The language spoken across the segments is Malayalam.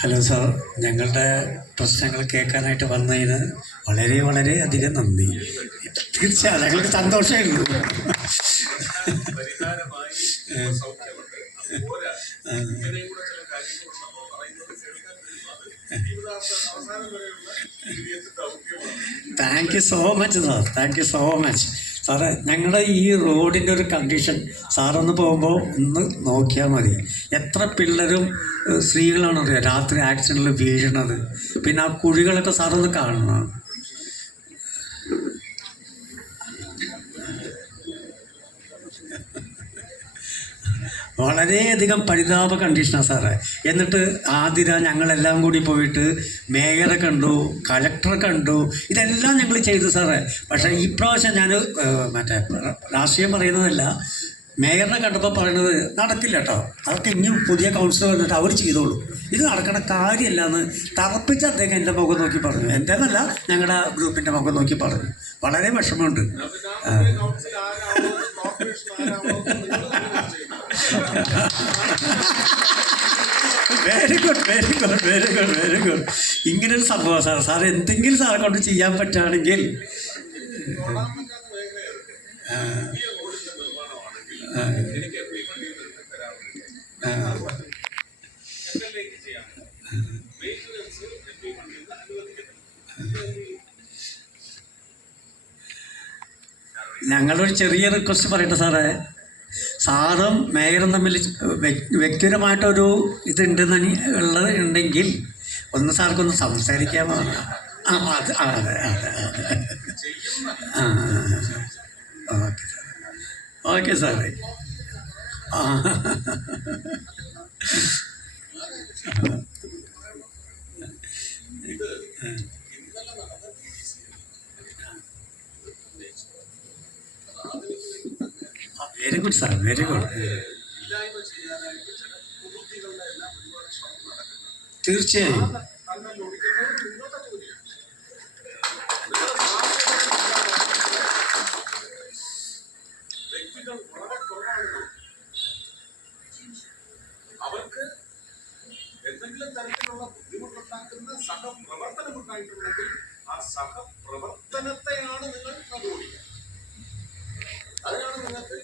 ഹലോ സാർ, ഞങ്ങളുടെ പ്രശ്നങ്ങൾ കേൾക്കാനായിട്ട് വന്നതിന് വളരെ വളരെ അധികം നന്ദി. തീർച്ചയായും ഞങ്ങൾക്ക് സന്തോഷമേ ഉള്ളൂ. Thank you so much sir, thank you so much സാറേ. ഞങ്ങളുടെ ഈ റോഡിൻ്റെ ഒരു കണ്ടീഷൻ സാറൊന്ന് പോകുമ്പോൾ ഒന്ന് നോക്കിയാൽ മതി. എത്ര പിള്ളേരും സ്ത്രീകളാണ് അറിയാം രാത്രി ആക്സിഡൻറ്റിൽ വീഴണത്. പിന്നെ ആ കുഴികളൊക്കെ സാറൊന്ന് കാണണം. വളരെയധികം പരിതാപ കണ്ടീഷനാണ് സാറേ. എന്നിട്ട് ആതിര ഞങ്ങളെല്ലാം കൂടി പോയിട്ട് മേയറെ കണ്ടു, കളക്ടറെ കണ്ടു, ഇതെല്ലാം ഞങ്ങൾ ചെയ്തു സാറേ. പക്ഷേ ഇപ്രാവശ്യം ഞാൻ മറ്റേ രാഷ്ട്രീയം പറയുന്നതല്ല, മേയറിനെ കണ്ടപ്പോൾ പറയുന്നത് നടക്കില്ല കേട്ടോ, അതൊക്കെ ഇനിയും പുതിയ കൗൺസിലർ വന്നിട്ട് അവർ ചെയ്തോളൂ, ഇത് നടക്കണ കാര്യമല്ല എന്ന് തറപ്പിച്ച് അദ്ദേഹം എൻ്റെ മുഖം നോക്കി പറഞ്ഞു. എൻ്റെന്നല്ല, ഞങ്ങളുടെ ഗ്രൂപ്പിൻ്റെ മുഖം നോക്കി പറഞ്ഞു. വളരെ വിഷമമുണ്ട്. Very good, very good, very good, very good. ഇങ്ങനൊരു സംഭവം സാർ, സാർ എന്തെങ്കിലും സാറെ കൊണ്ട് ചെയ്യാൻ പറ്റുകയാണെങ്കിൽ. ഞങ്ങളൊരു ചെറിയ റിക്വസ്റ്റ് പറയട്ടെ സാറേ. സാറും മേയറും തമ്മിൽ വ്യക്തിപരമായിട്ടൊരു ഇതുണ്ടെന്ന് ഉണ്ടെങ്കിൽ ഒന്ന് സാർക്കൊന്ന് സംസാരിക്കാമോ? അത് അതെ അതെ അതെ. ഓക്കെ സാർ, ഓക്കെ സാറേ. Very good sir, very good. തീർച്ചയായും അവർക്ക് എന്തെങ്കിലും തരത്തിലുള്ള ബുദ്ധിമുട്ടുണ്ടാക്കുന്ന സഹപ്രവർത്തനമുണ്ടായിട്ടുണ്ടെങ്കിൽ ആ സഹപ്രവർത്തനത്തെയാണ് നിങ്ങൾ കണ്ടുപിടിക്കുക. അതിനാണ് നിങ്ങൾക്ക്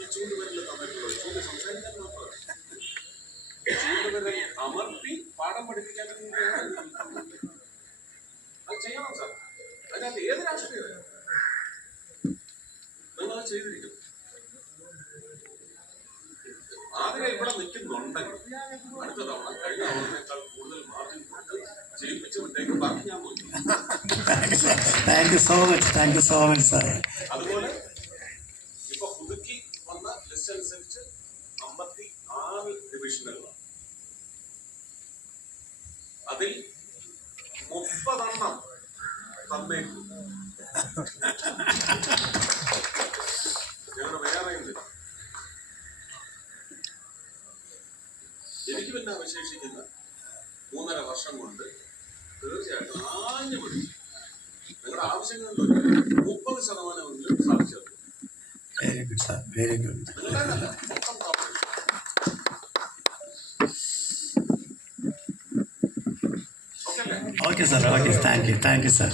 ഈ ചൂണ്ടുവിരൽ തന്നിട്ടുള്ളത്. ചൂണ്ട് സംസാരിക്കാൻ മാത്രമല്ല, ചൂണ്ടുവിരൽ അമർത്തി പാഠം പഠിപ്പിക്കാൻ അത് ചെയ്യണം സാർ. അതിനകത്ത് ഏത് രാഷ്ട്രീയം നിങ്ങളത് ചെയ്തിരിക്കും. ആദ്യം ഇവിടെ നിൽക്കുന്നുണ്ടെങ്കിൽ അടുത്ത തവണ കഴിഞ്ഞ തവണയേക്കാൾ കൂടുതൽ മാർജിൻ കൊടുത്ത് ജയിപ്പിച്ചു വിട്ടേക്ക്. ബാക്കി ഞാൻ നോക്കി. അതുപോലെ ഇപ്പൊ പുതുക്കി വന്ന ലിസ്റ്റ് അനുസരിച്ച് 56 ഡിവിഷനുകളാണ്. അതിൽ 30 തന്നേക്കും. ഞങ്ങളുടെ വേറെ എനിക്ക് പിന്നെ അവശേഷിക്കുന്ന 3.5 വർഷം കൊണ്ട് തീർച്ചയായിട്ടും ആഞ്ഞു പിടിച്ചു നിങ്ങളുടെ ആവശ്യങ്ങളിൽ 30% സാധിച്ചു. Very good sir, very good. നിങ്ങളുടേതല്ല, മൊത്തം okay sir, okay. Thank you sir.